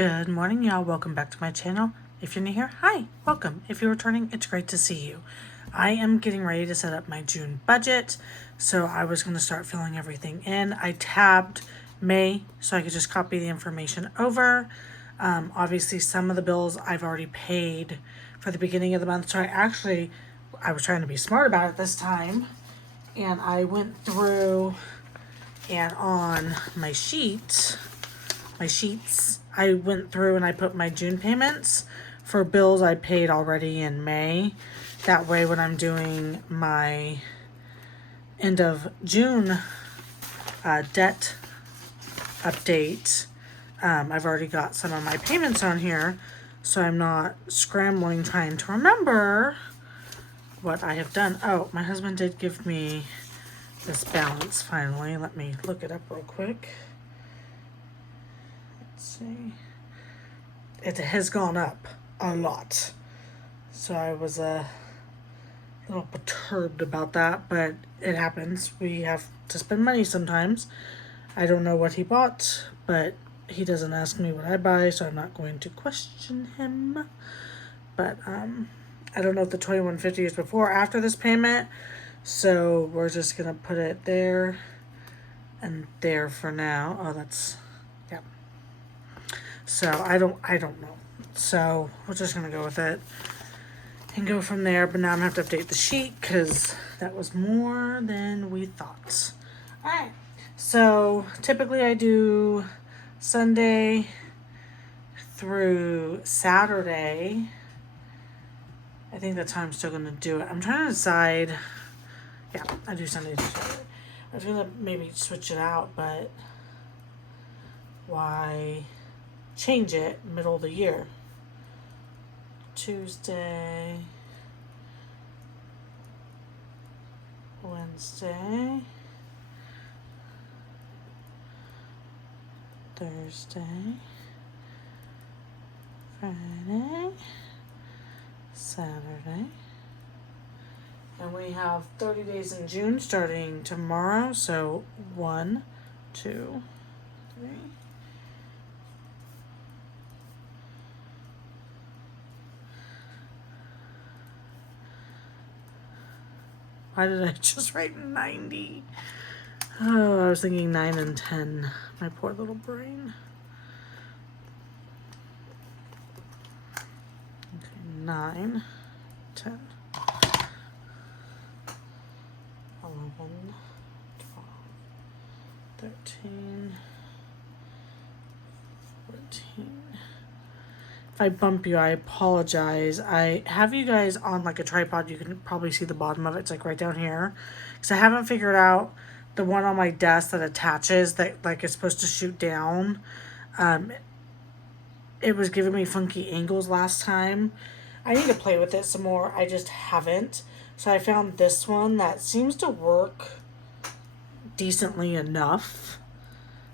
Good morning, y'all. Welcome back to my channel. If you're new here, hi, welcome. If you're returning, it's great to see you. I am getting ready to set up my June budget, so I was going to start filling everything in. I tabbed May so I could just copy the information over. Obviously, some of the bills I've already paid for the beginning of the month, so I was trying to be smart about it this time, and I went through and on my sheets, I went through and I put my June payments for bills I paid already in May. That way when I'm doing my end of June debt update, I've already got some of my payments on here, so I'm not scrambling trying to remember what I have done. Oh, my husband did give me this balance finally. Let me look it up real quick. See, it has gone up a lot, so I was a little perturbed about that, but it happens. We have to spend money sometimes. I don't know what he bought, but he doesn't ask me what I buy, so I'm not going to question him. But I don't know if the $21.50 is before or after this payment, so we're just gonna put it there and there for now. Oh, that's, yeah. So I don't know. So we're just gonna go with it and go from there. But now I'm gonna have to update the sheet because that was more than we thought. All right. So typically I do Sunday through Saturday. I think that's how I'm still gonna do it. I'm trying to decide. Yeah, I do Sunday through Saturday. I was gonna maybe switch it out, but why change it middle of the year? Tuesday, Wednesday, Thursday, Friday, Saturday. And we have 30 days in June starting tomorrow. So 1, 2, 3. Why did I just write 90? Oh, I was thinking 9 and 10. My poor little brain. Okay, 9, 10, 11, 12, 13, 14. If I bump you, I apologize. I have you guys on like a tripod. You can probably see the bottom of it. It's like right down here. Because I haven't figured out the one on my desk that attaches, that like is supposed to shoot down. It was giving me funky angles last time. I need to play with it some more. I just haven't. So I found this one that seems to work decently enough.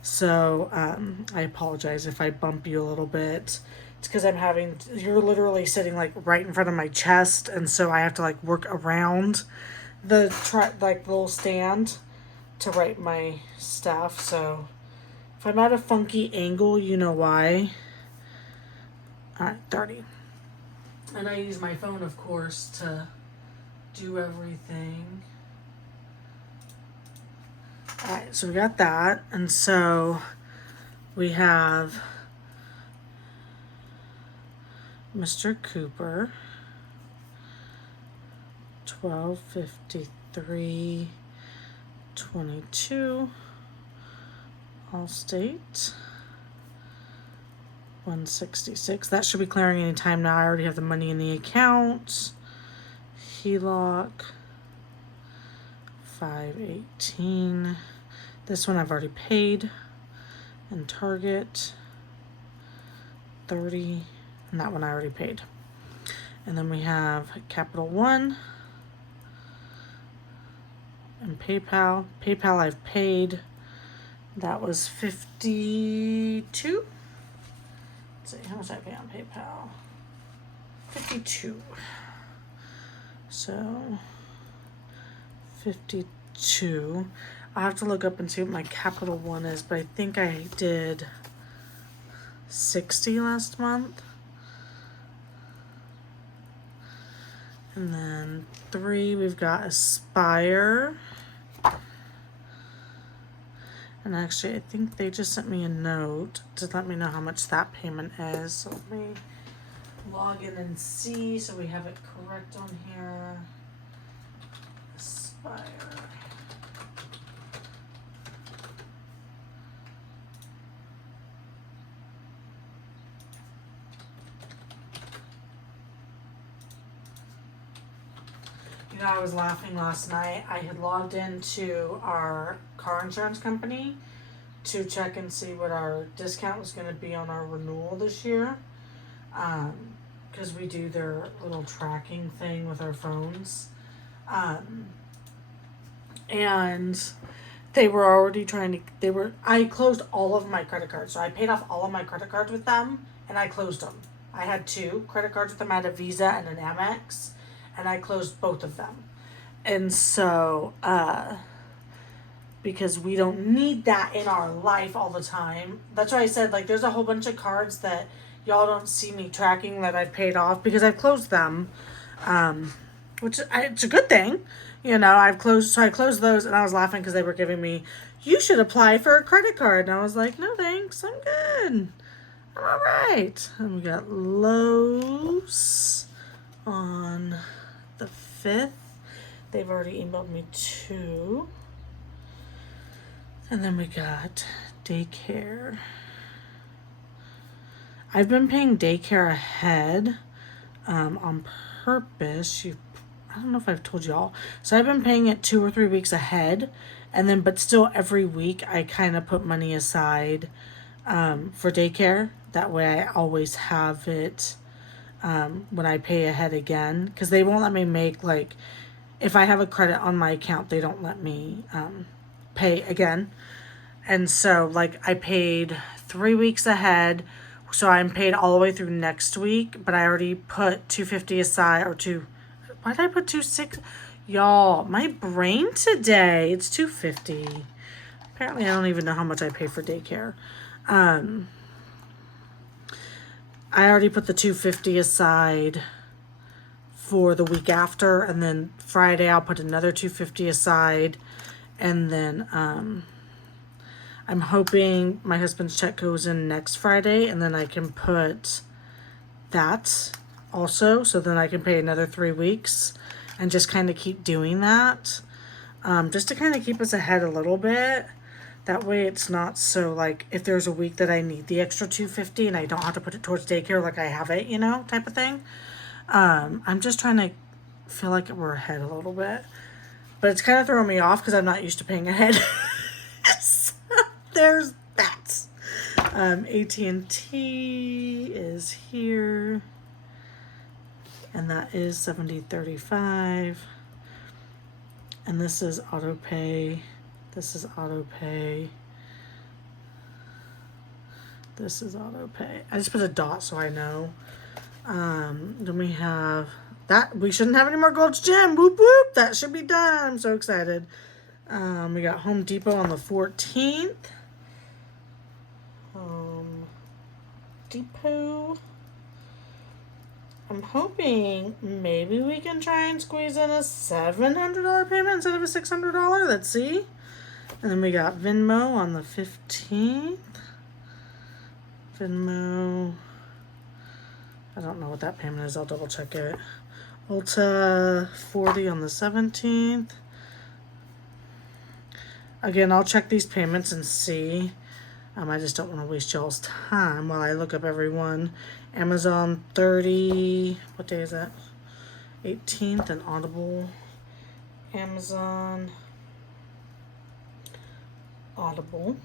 So I apologize if I bump you a little bit. It's because you're literally sitting like right in front of my chest, and so I have to like work around the little stand to write my stuff. So if I'm at a funky angle, you know why. All right, 30. And I use my phone, of course, to do everything. All right, so we got that. And so we have Mr. Cooper, 1253.22, Allstate, 166. That should be clearing any time now. I already have the money in the account. HELOC, 518. This one I've already paid. And Target, 30. And that one I already paid. And then we have Capital One and PayPal. PayPal I've paid. That was 52. Let's see, how much did I pay on PayPal? 52. So 52. I'll have to look up and see what my Capital One is, but I think I did $60 last month. And then 3, we've got Aspire. And actually, I think they just sent me a note to let me know how much that payment is. So let me log in and see so we have it correct on here. Aspire. You know, I was laughing last night. I had logged into our car insurance company to check and see what our discount was going to be on our renewal this year. Because we do their little tracking thing with our phones. And they were already I closed all of my credit cards. So I paid off all of my credit cards with them and I closed them. I had 2 credit cards with them. I had a Visa and an Amex. And I closed both of them. And so, because we don't need that in our life all the time. That's why I said, like, there's a whole bunch of cards that y'all don't see me tracking that I've paid off because I've closed them. It's a good thing. You know, I closed those and I was laughing because they were giving me, you should apply for a credit card. And I was like, no thanks, I'm good. I'm all right. And we got Lowe's on the 5th. They've already emailed me 2. And then we got Daycare. I've been paying Daycare ahead on purpose. I don't know if I've told y'all. So I've been paying it 2 or 3 weeks ahead. And then, but still every week I kind of put money aside for Daycare. That way I always have it when I pay ahead again, because they won't let me make, like, if I have a credit on my account, they don't let me pay again. And so, like, I paid 3 weeks ahead, so I'm paid all the way through next week, but I already put $250 aside, why did I put 260? Y'all, my brain today, it's $250. Apparently I don't even know how much I pay for Daycare. I already put the $250 aside for the week after, and then Friday I'll put another $250 aside, and then I'm hoping my husband's check goes in next Friday, and then I can put that also, so then I can pay another 3 weeks and just kind of keep doing that, just to kind of keep us ahead a little bit. That way it's not so, like, if there's a week that I need the extra $250 and I don't have to put it towards Daycare, like I have it, you know, type of thing. I'm just trying to feel like we're ahead a little bit. But it's kind of throwing me off because I'm not used to paying ahead. So there's that. AT&T is here. And that is $70.35. And this is auto pay. This is auto pay. This is auto pay. I just put a dot so I know. Then we have that. We shouldn't have any more Gold's Gym. Whoop whoop. That should be done. I'm so excited. We got Home Depot on the 14th. Home Depot. I'm hoping maybe we can try and squeeze in a $700 payment instead of a $600. Let's see. And then we got Venmo on the 15th. Venmo. I don't know what that payment is. I'll double check it. Ulta 40 on the 17th. Again, I'll check these payments and see. I just don't want to waste y'all's time while I look up everyone. Amazon 30. What day is that? 18th and Audible. Amazon. Audible.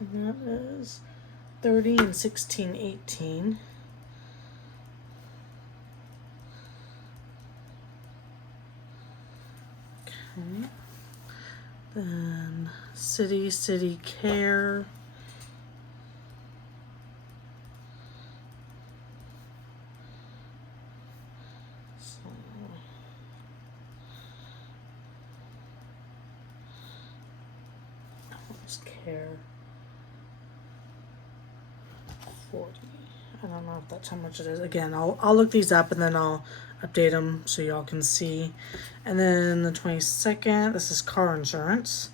And that is 30 and 16, 18. Okay. Then City Care. Care. 40. I don't know if that's how much it is. Again, I'll look these up and then I'll update them so y'all can see. And then the 22nd, this is car insurance.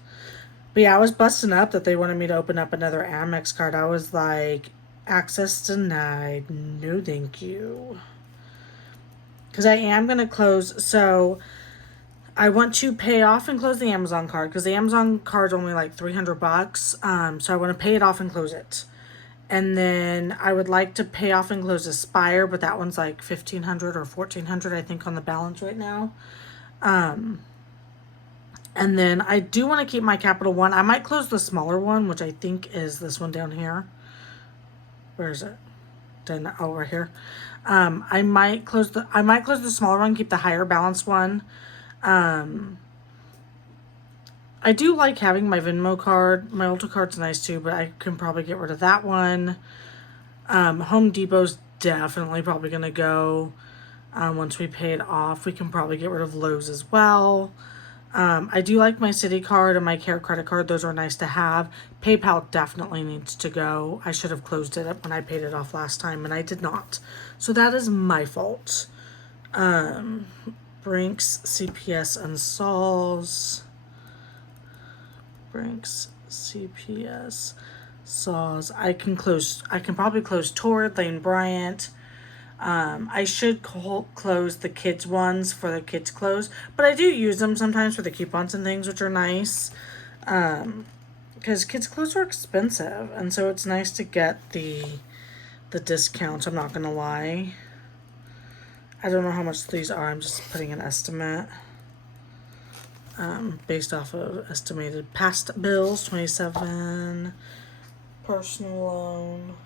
But yeah, I was busting up that they wanted me to open up another Amex card. I was like, access denied. No, thank you. Because I am going to close. So I want to pay off and close the Amazon card because the Amazon card's only like $300. So I want to pay it off and close it. And then I would like to pay off and close Aspire, but that one's like $1,500 or $1,400, I think, on the balance right now. And then I do want to keep my Capital One. I might close the smaller one, which I think is this one down here. Where is it? Then over here. I might close the smaller one, keep the higher balance one. I do like having my Venmo card. My Ulta card's nice too, but I can probably get rid of that one. Home Depot's definitely probably going to go. Once we pay it off, we can probably get rid of Lowe's as well. I do like my Citi card and my Care credit card. Those are nice to have. PayPal definitely needs to go. I should have closed it up when I paid it off last time, and I did not. So that is my fault. Brinks, CPS, and Saws. Brinks, CPS, Saws. I can probably close Torrid, Lane Bryant. I should close the kids ones for the kids clothes, but I do use them sometimes for the coupons and things, which are nice. Because kids clothes are expensive, and so it's nice to get the discounts. I'm not gonna lie. I don't know how much these are. I'm just putting an estimate. Based off of estimated past bills, 27, personal loan,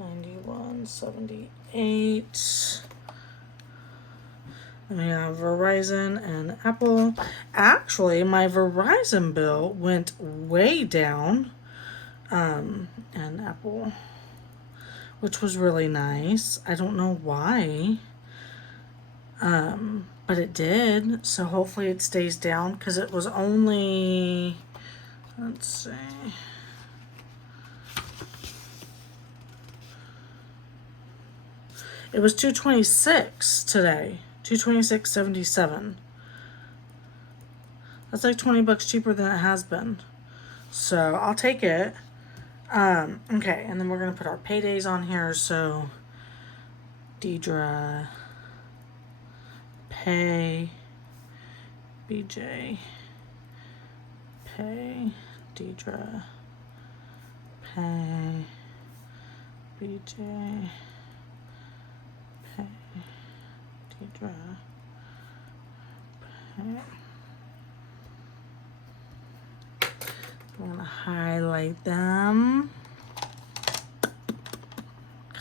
91.78. Then we have Verizon and Apple. Actually, my Verizon bill went way down, and Apple, which was really nice. I don't know why. But it did, so hopefully it stays down, because it was only, let's see, it was $226 today, $226.77. That's like $20 cheaper than it has been, so I'll take it. Okay, and then we're gonna put our paydays on here. So Deidre, pay, BJ, pay, Deidre, pay, BJ, pay, Deidre, pay. I'm going to highlight them.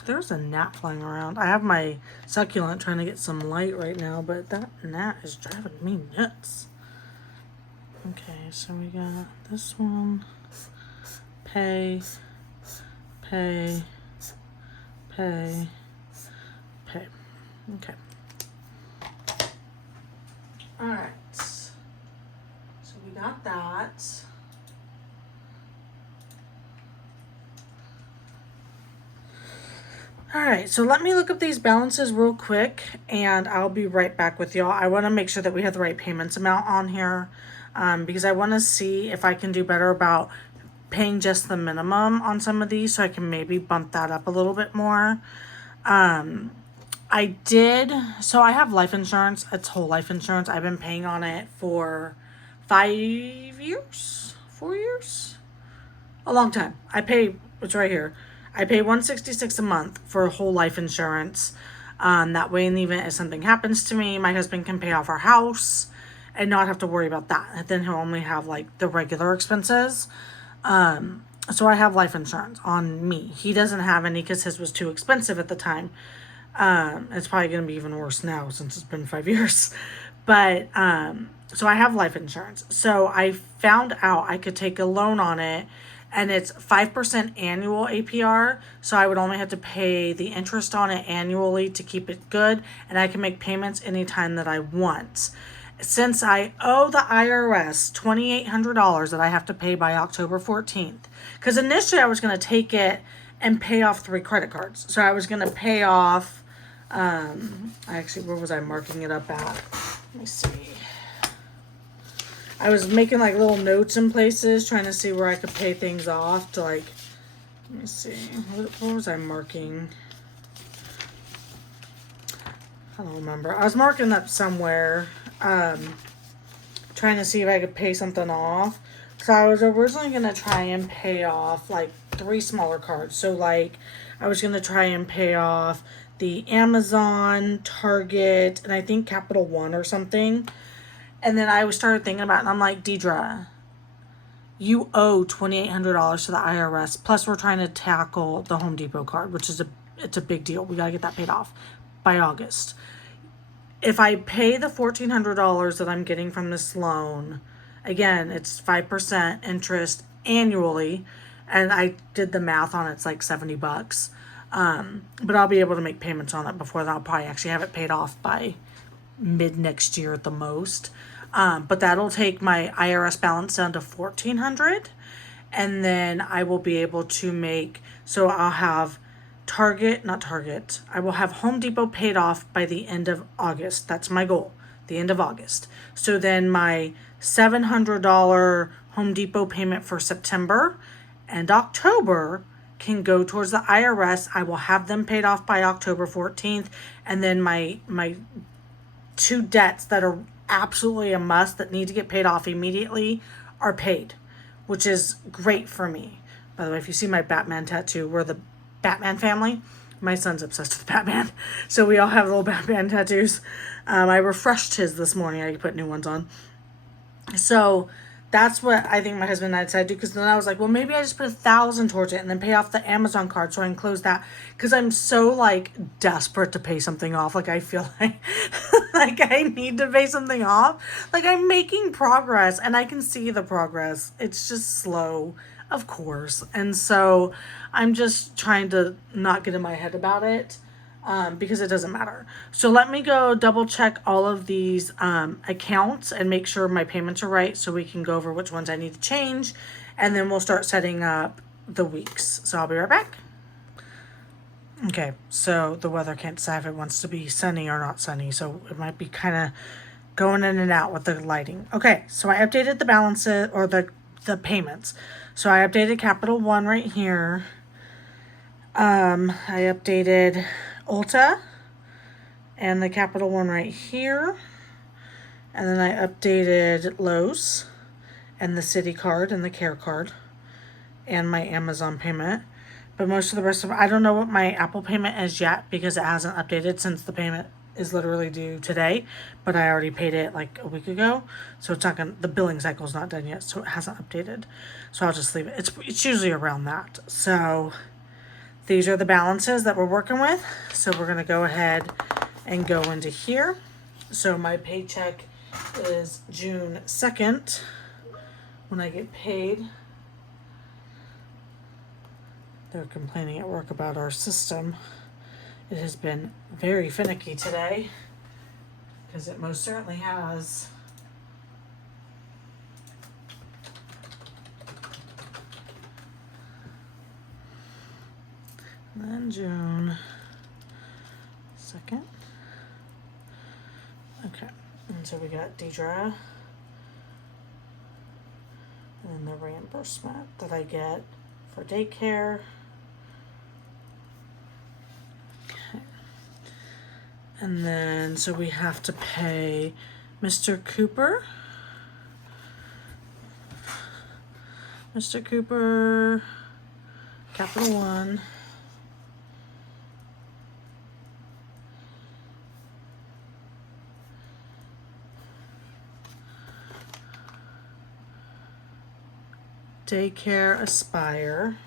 There's a gnat flying around. I have my succulent trying to get some light right now, but that gnat is driving me nuts. Okay, so we got this one. Pay, pay, pay, pay. Okay. Alright. So we got that. Alright, so let me look up these balances real quick, and I'll be right back with y'all. I want to make sure that we have the right payments amount on here, because I want to see if I can do better about paying just the minimum on some of these, so I can maybe bump that up a little bit more. So I have life insurance. It's whole life insurance. I've been paying on it for 5 years, 4 years, a long time. It's right here. I pay $166 a month for whole life insurance. That way, in the event if something happens to me, my husband can pay off our house and not have to worry about that. And then he'll only have like the regular expenses. So I have life insurance on me. He doesn't have any because his was too expensive at the time. It's probably going to be even worse now since it's been 5 years. But so I have life insurance. So I found out I could take a loan on it. And it's 5% annual APR, so I would only have to pay the interest on it annually to keep it good, and I can make payments anytime that I want. since I owe the IRS $2,800 that I have to pay by October 14th. Because initially I was going to take it and pay off 3 credit cards. So I was going to pay off, actually, where was I marking it up at? Let me see. I was making like little notes in places, trying to see where I could pay things off to like, let me see, what was I marking? I don't remember. I was marking up somewhere, trying to see if I could pay something off. So I was originally going to try and pay off like 3 smaller cards. So like I was going to try and pay off the Amazon, Target, and I think Capital One or something. And then I started thinking about it, and I'm like, Deidra, you owe $2,800 to the IRS. Plus we're trying to tackle the Home Depot card, which is it's a big deal. We got to get that paid off by August. If I pay the $1,400 that I'm getting from this loan, again, it's 5% interest annually, and I did the math on it, it's like $70. But I'll be able to make payments on it before that. I'll probably actually have it paid off by mid next year at the most. But that'll take my IRS balance down to $1,400, and then I will be able to make, so I'll have I will have Home Depot paid off by the end of August. That's my goal, the end of August. So then my $700 Home Depot payment for September and October can go towards the IRS. I will have them paid off by October 14th. And then my 2 debts that are absolutely a must that need to get paid off immediately are paid, which is great for me. By the way, if you see my Batman tattoo, we're the Batman family. My son's obsessed with Batman, so we all have little Batman tattoos. I refreshed his this morning. I put new ones on. So that's what I think my husband and I decided to do, because then I was like, well, maybe I just put $1,000 towards it and then pay off the Amazon card so I can close that, because I'm so like desperate to pay something off. Like I feel like like I need to pay something off. Like I'm making progress and I can see the progress. It's just slow, of course. And so I'm just trying to not get in my head about it, because it doesn't matter. So let me go double check all of these accounts and make sure my payments are right, so we can go over which ones I need to change, and then we'll start setting up the weeks. So I'll be right back. Okay, so the weather can't decide if it wants to be sunny or not sunny, so it might be kind of going in and out with the lighting. Okay, so I updated the balances, or the payments. So I updated Capital One right here. I updated Ulta and the Capital One right here. And then I updated Lowe's and the City card and the Care card and my Amazon payment. But most of the rest of I don't know what my Apple payment is yet, because it hasn't updated since the payment is literally due today, but I already paid it like a week ago, so it's not gonna, the billing cycle is not done yet, so it hasn't updated. So I'll just leave it. It's usually around that. So these are the balances that we're working with. So we're gonna go ahead and go into here. So my paycheck is June 2nd when I get paid. They're complaining at work about our system. It has been very finicky today, because it most certainly has. And then June 2nd. Okay, and so we got Deidra, and then the reimbursement that I get for daycare. And then, so we have to pay Mr. Cooper. Mr. Cooper, Capital One. Daycare, Aspire.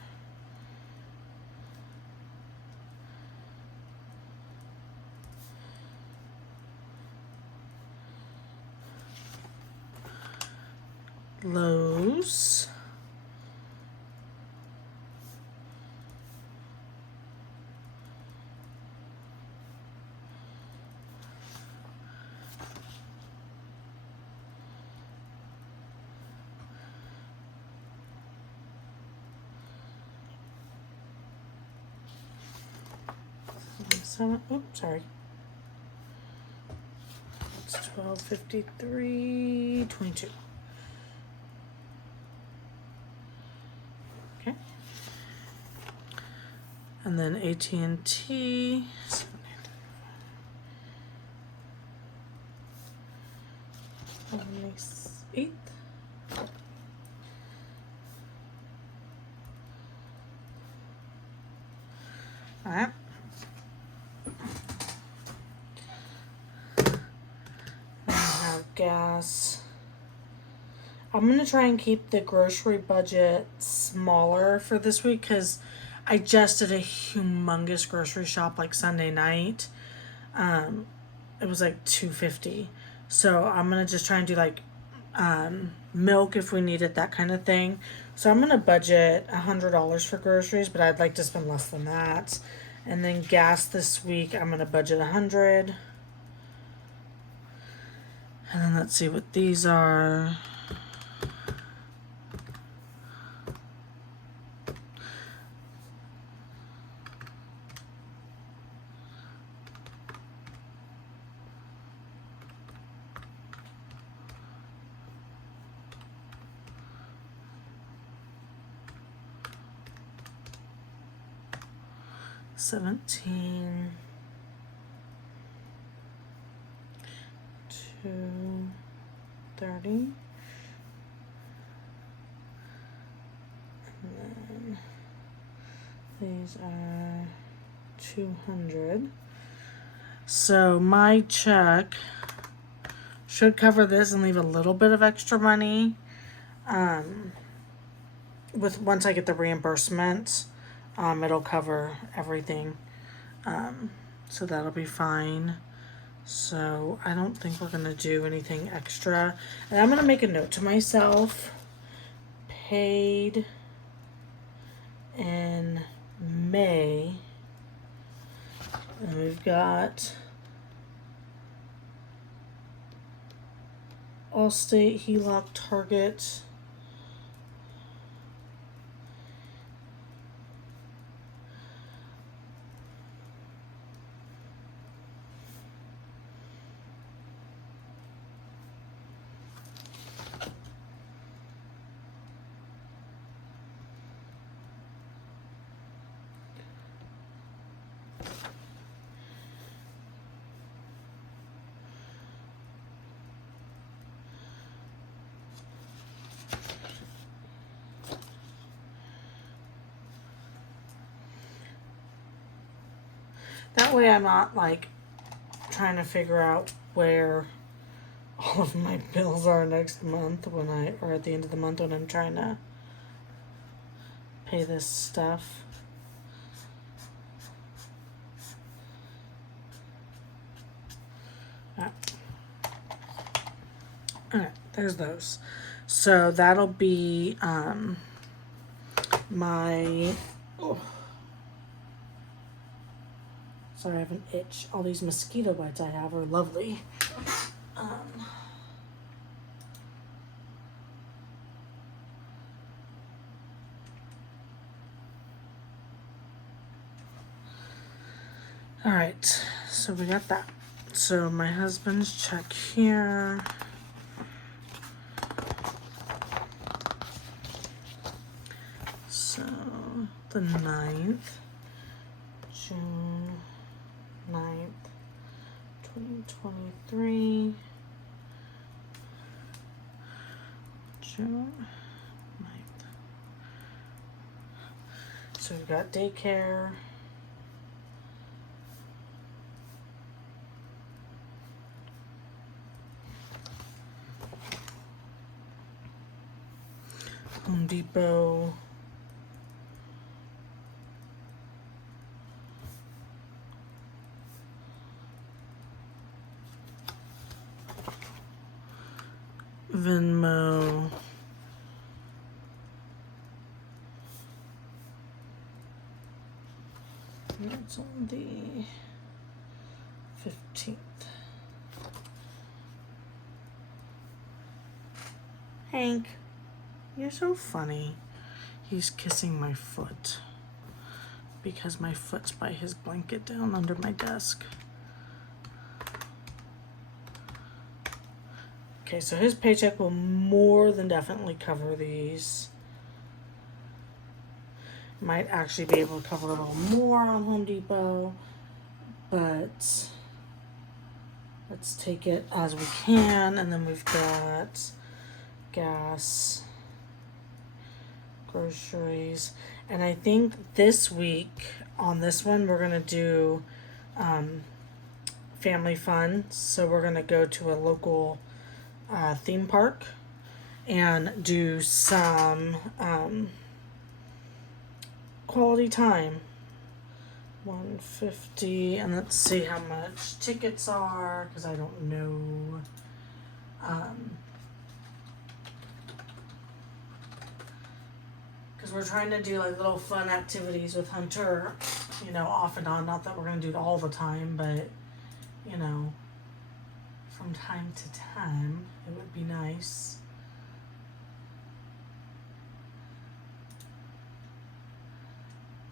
Lowe's. 7, oops, sorry. It's 12.53.22. Okay. And then AT&T, 8th. All right. Gas. I'm gonna try and keep the grocery budget smaller for this week because I just did a humongous grocery shop like Sunday night. It was like $250. So I'm gonna just try and do like milk if we need it, that kind of thing. So I'm gonna budget $100 for groceries, but I'd like to spend less than that. And then gas this week, I'm gonna budget $100. And then let's see what these are. $17, $230, and then these are $200. So my check should cover this and leave a little bit of extra money. With once I get the reimbursement, it'll cover everything. So that'll be fine. So I don't think we're gonna do anything extra. And I'm gonna make a note to myself. Paid in May. And we've got Allstate, HELOC, Target. That way I'm not like trying to figure out where all of my bills are next month or at the end of the month when I'm trying to pay this stuff. Alright, there's those. So that'll be my sorry, I have an itch. All these mosquito bites I have are lovely. All right, so we got that. So my husband's check here. So the 9th, June 9th, 2023, June 9th. So we've got daycare. Home Depot. Venmo. And it's on the 15th. Hank, you're so funny. He's kissing my foot. because my foot's by his blanket down under my desk. Okay, so his paycheck will more than definitely cover these. Might actually be able to cover a little more on Home Depot, but let's take it as we can. And then we've got gas, groceries, and I think this week on this one we're gonna do family fun. So we're gonna go to a local theme park and do some quality time. 150, and let's see how much tickets are, because I don't know. Because we're trying to do like little fun activities with Hunter, you know, off and on. Not that we're gonna do it all the time, but you know, from time to time, it would be nice.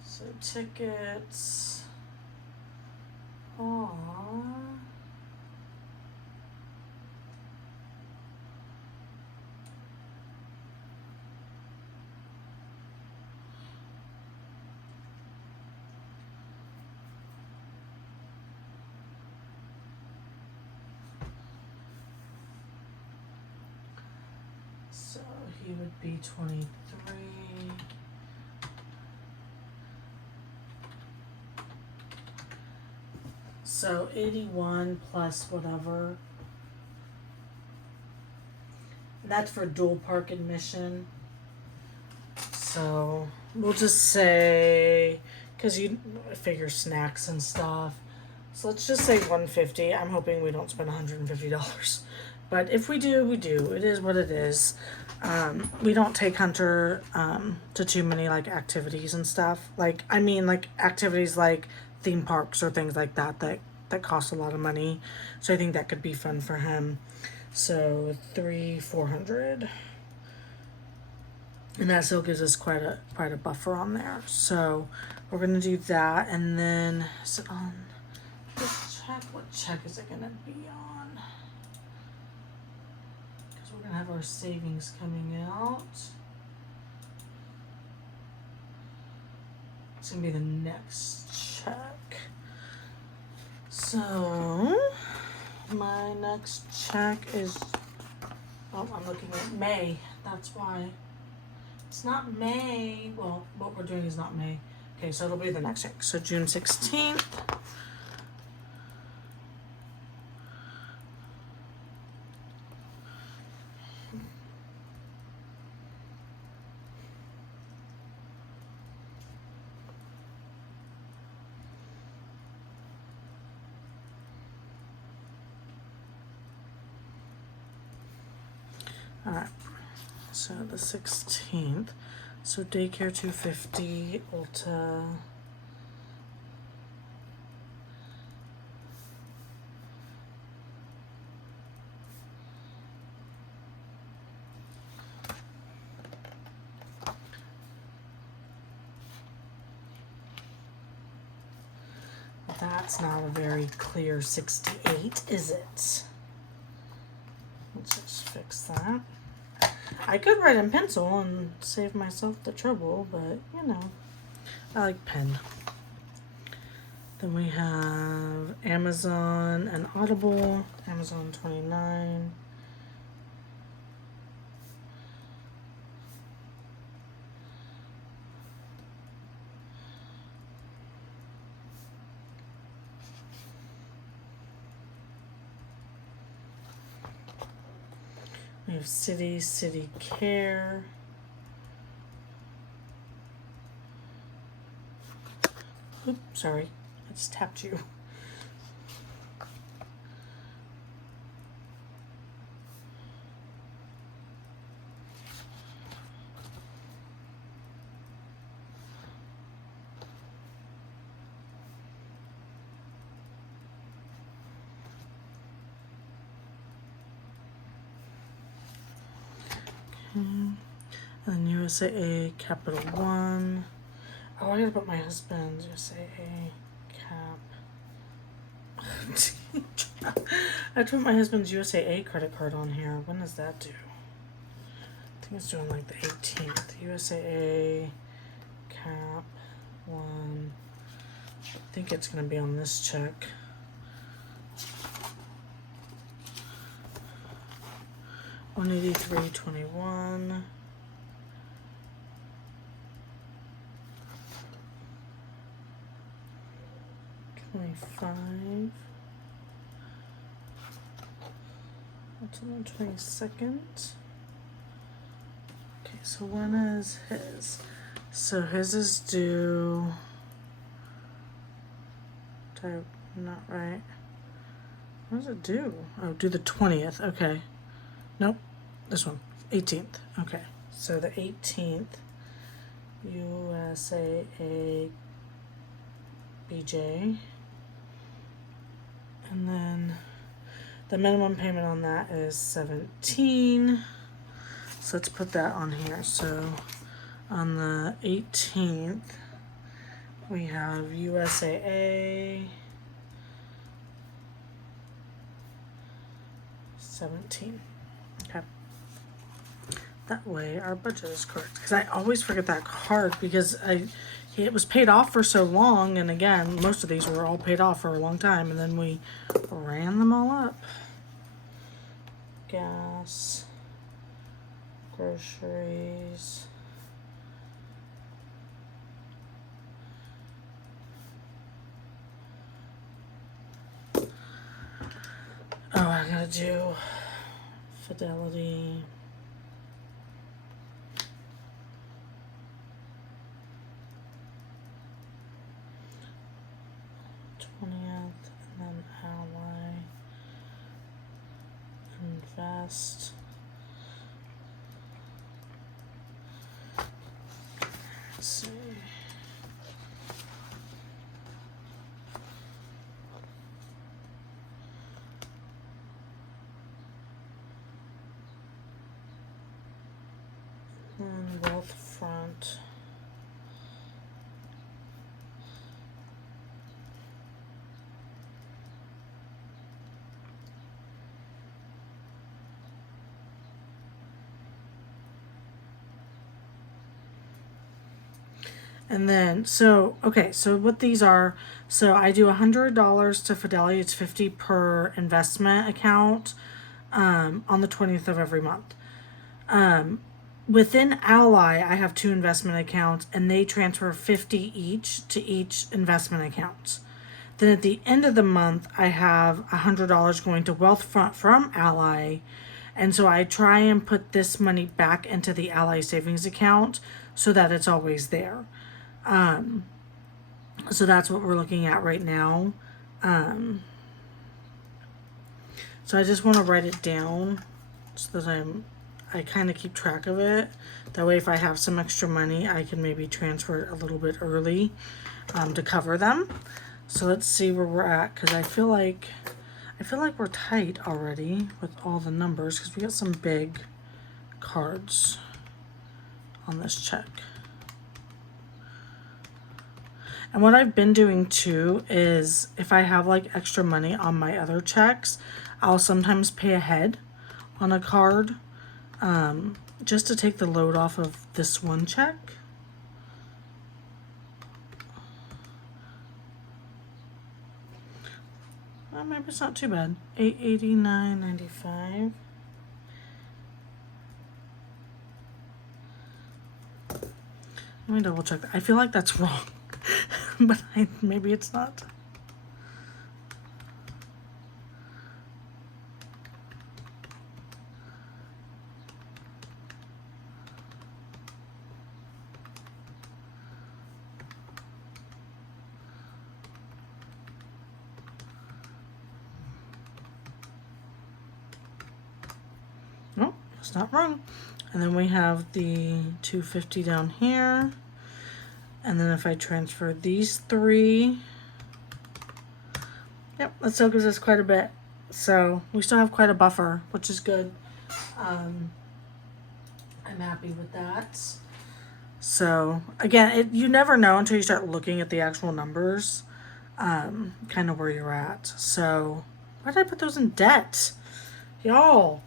So tickets are so he would be 23. So 81 plus whatever. That's for dual park admission. So we'll just say, because you figure snacks and stuff. So let's just say 150. I'm hoping we don't spend $150. But if we do, we do. It is what it is. We don't take Hunter to too many like activities and stuff. Like, I mean, like activities like theme parks or things like that that cost a lot of money. So I think that could be fun for him. So 400, and that still gives us quite a buffer on there. So we're gonna do that, and then is it on this check? What check is it gonna be on? Because we're gonna have our savings coming out. It's gonna be the next check. So my next check is, oh, I'm looking at May. That's why. It's not May. Well, what we're doing is not May. Okay, so it'll be the next check. So June 16th. All right, so the 16th, so daycare 250, Ulta, that's not a very clear 68, is it? Let's just fix that. I could write in pencil and save myself the trouble, but you know, I like pen. Then we have Amazon and Audible. Amazon 29. We have City Care. Oops, sorry. I just tapped you. And then USAA Capital One. Oh, I gotta put my husband's USAA cap. I have to put my husband's USAA credit card on here. When does that due? I think it's doing like the 18th. USAA cap 1. I think it's gonna be on this check. $183.21. $25. That's on the 22nd. Okay, so when is his? So his is due. Not right. When does it due? Oh, due the 20th. Okay. Nope. This one. 18th. Okay. So the 18th. USAA BJ. And then the minimum payment on that is $17. So let's put that on here. So on the 18th, we have USAA 17. Okay. That way our budget is correct. Because I always forget that card because it was paid off for so long, and again, most of these were all paid off for a long time, and then we ran them all up. Gas, groceries, I gotta do Fidelity. And then Ally, Invest, let's see, and Wealthfront. And then, so what these are, so I do $100 to Fidelity. It's $50 per investment account, on the 20th of every month. Within Ally, I have 2 investment accounts, and they transfer $50 each to each investment account. Then at the end of the month, I have $100 going to Wealthfront from Ally, and so I try and put this money back into the Ally savings account so that it's always there. So that's what we're looking at right now. So I just want to write it down so that I kind of keep track of it. That way if I have some extra money, I can maybe transfer it a little bit early to cover them. So let's see where we're at, because I feel like we're tight already with all the numbers, because we got some big cards on this check. And what I've been doing too is if I have like extra money on my other checks, I'll sometimes pay ahead on a card, just to take the load off of this one check. Well, maybe it's not too bad. $889.95. Let me double check that. I feel like that's wrong. But maybe it's not. No, it's not wrong. And then we have the $250 down here. And then if I transfer these 3, yep, that still gives us quite a bit. So we still have quite a buffer, which is good. I'm happy with that. So again, you never know until you start looking at the actual numbers, kind of where you're at. So why did I put those in debt? Y'all.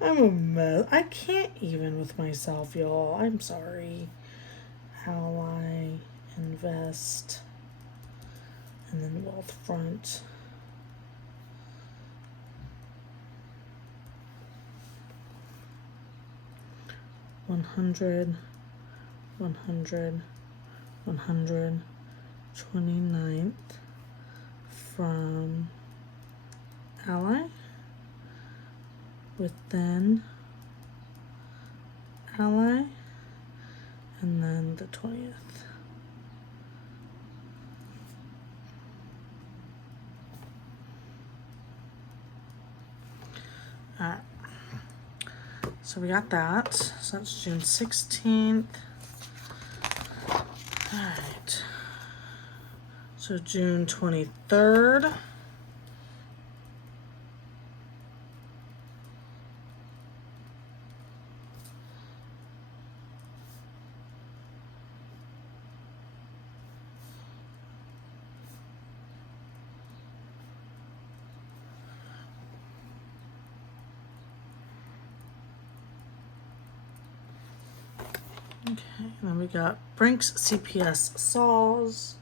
I'm a mess. I can't even with myself, y'all. I'm sorry. Ally, invest, and then wealth front. $100, 29th from Ally, within Ally, and then the 20th. Alright. So we got that. So that's June 16th. Alright. So June 23rd. Okay, and then we got Brinks CPS saws.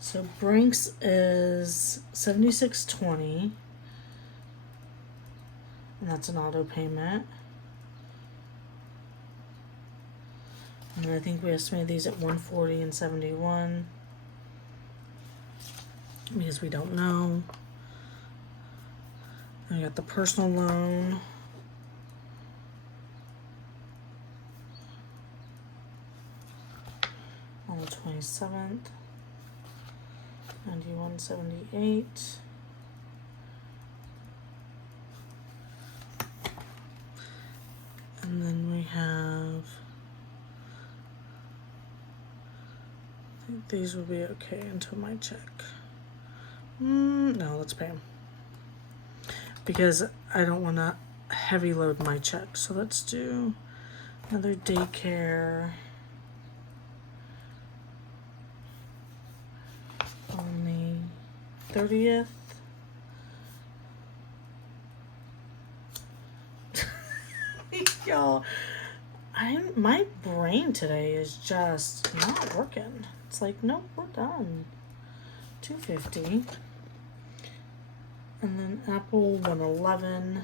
So Brinks is $76.20, and that's an auto payment. And I think we estimated these at $140 and $71 because we don't know. I got the personal loan. On the 27th. 91.78. And then we have, I think these will be okay until my check. No, let's pay them. Because I don't want to heavy load my check. So let's do another daycare on the 30th. Y'all, my brain today is just not working. It's like, nope, we're done. $250. And then Apple 111.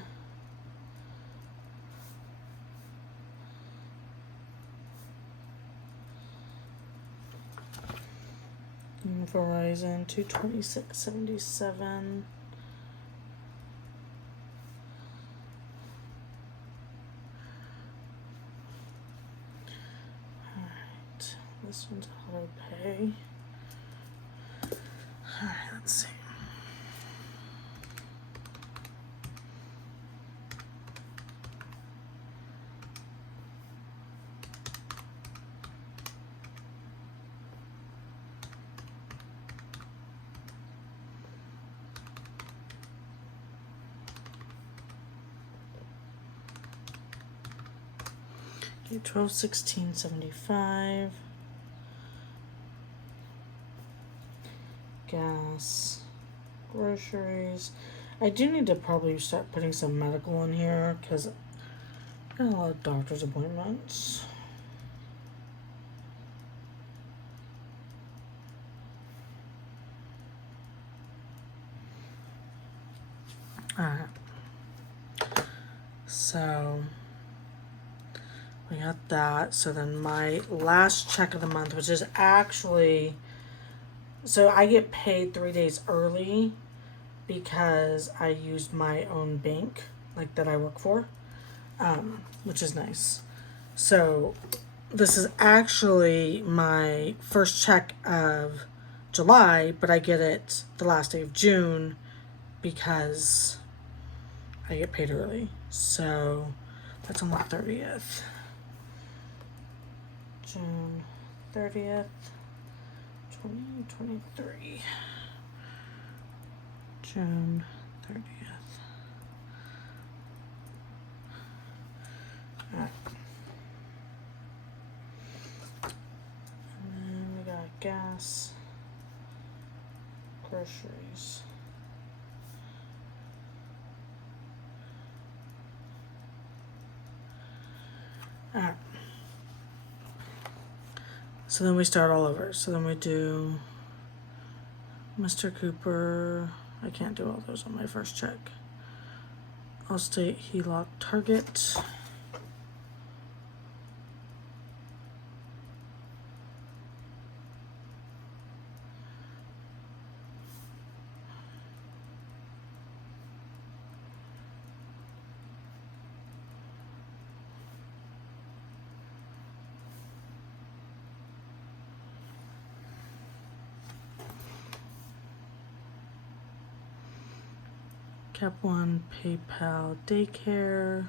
And Verizon 226.77. Alright, this one's auto pay. Alright, let's see. Okay, 12/16/75. Gas, groceries. I do need to probably start putting some medical in here because I got a lot of doctor's appointments. Alright. So we got that. So then my last check of the month, which is actually, so I get paid 3 days early because I used my own bank, like that I work for, which is nice. So this is actually my first check of July, but I get it the last day of June because I get paid early. So that's on the 30th. June 30th, 2023. June 30th. All right. And then we got gas, groceries. All right. So then we start all over. So then we do Mr. Cooper. I can't do all those on my first check. Allstate, HELOC, Target. Cap One, PayPal, Daycare.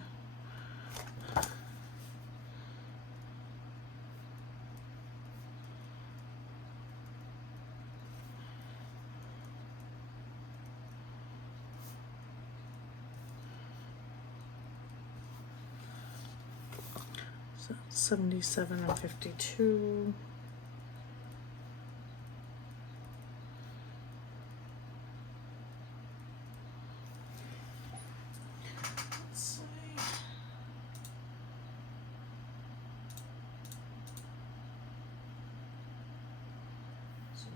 So 77 and 52.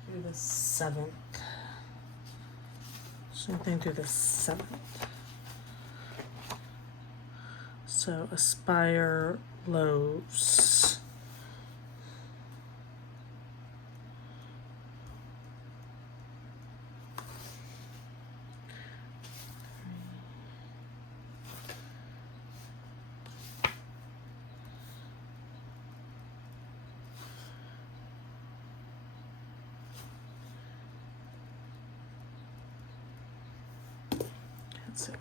Through the 7th. Something through the 7th. So Aspire Loaves. That's it.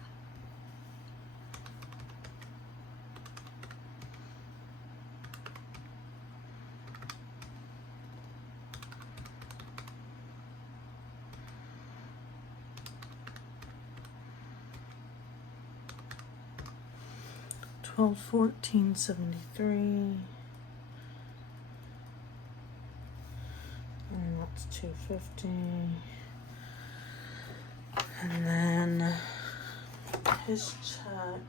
$1214.73, and that's $250, and then his check.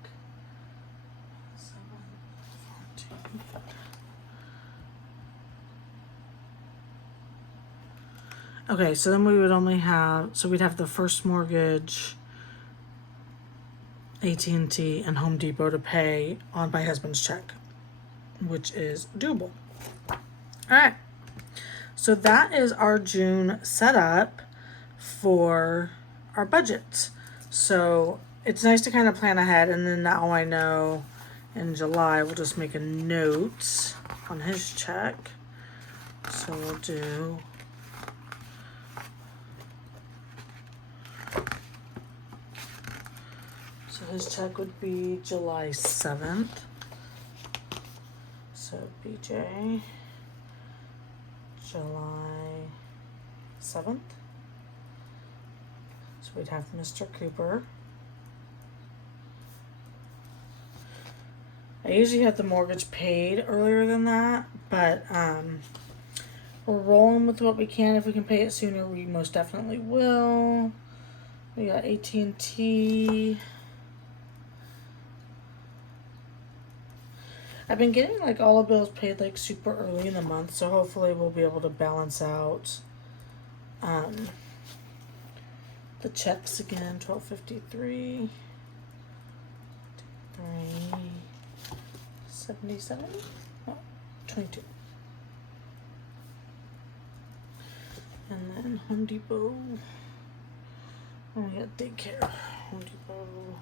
714. Okay, so then we would only have, so we'd have the first mortgage, AT&T, and Home Depot to pay on my husband's check, which is doable. All right, so that is our June setup for our budget. So it's nice to kind of plan ahead, and then now I know in July we'll just make a note on his check. So we'll do his check would be July 7th. So BJ, July 7th. So we'd have Mr. Cooper. I usually have the mortgage paid earlier than that, but we're rolling with what we can. If we can pay it sooner, we most definitely will. We got AT&T. I've been getting like all the bills paid like super early in the month, so hopefully we'll be able to balance out the checks again. 1253, 77, oh, 22. And then Home Depot. Oh, we got Daycare. Home Depot.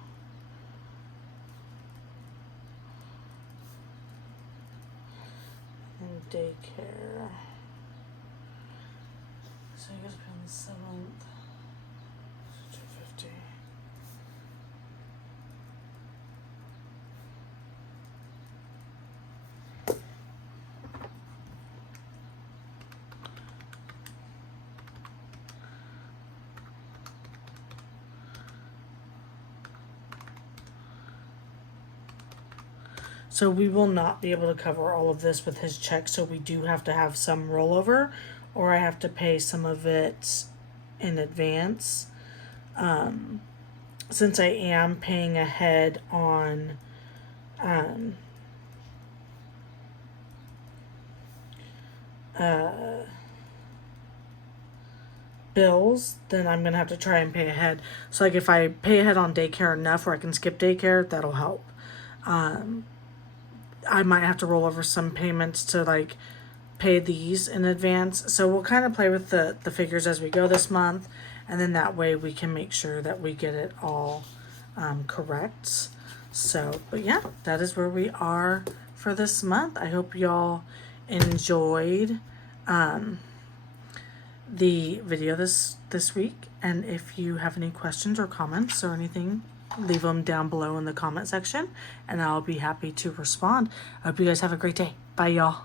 And Daycare. So I guess we're on the 7th. 250. So we will not be able to cover all of this with his check. So we do have to have some rollover, or I have to pay some of it in advance. Since I am paying ahead on bills, then I'm gonna have to try and pay ahead. So like if I pay ahead on daycare enough where I can skip daycare, that'll help. I might have to roll over some payments to like pay these in advance. So we'll kind of play with the figures as we go this month, and then that way we can make sure that we get it all correct. So, but yeah, that is where we are for this month. I hope y'all enjoyed the video this week, and if you have any questions or comments or anything, leave them down below in the comment section and I'll be happy to respond. I hope you guys have a great day. Bye, y'all.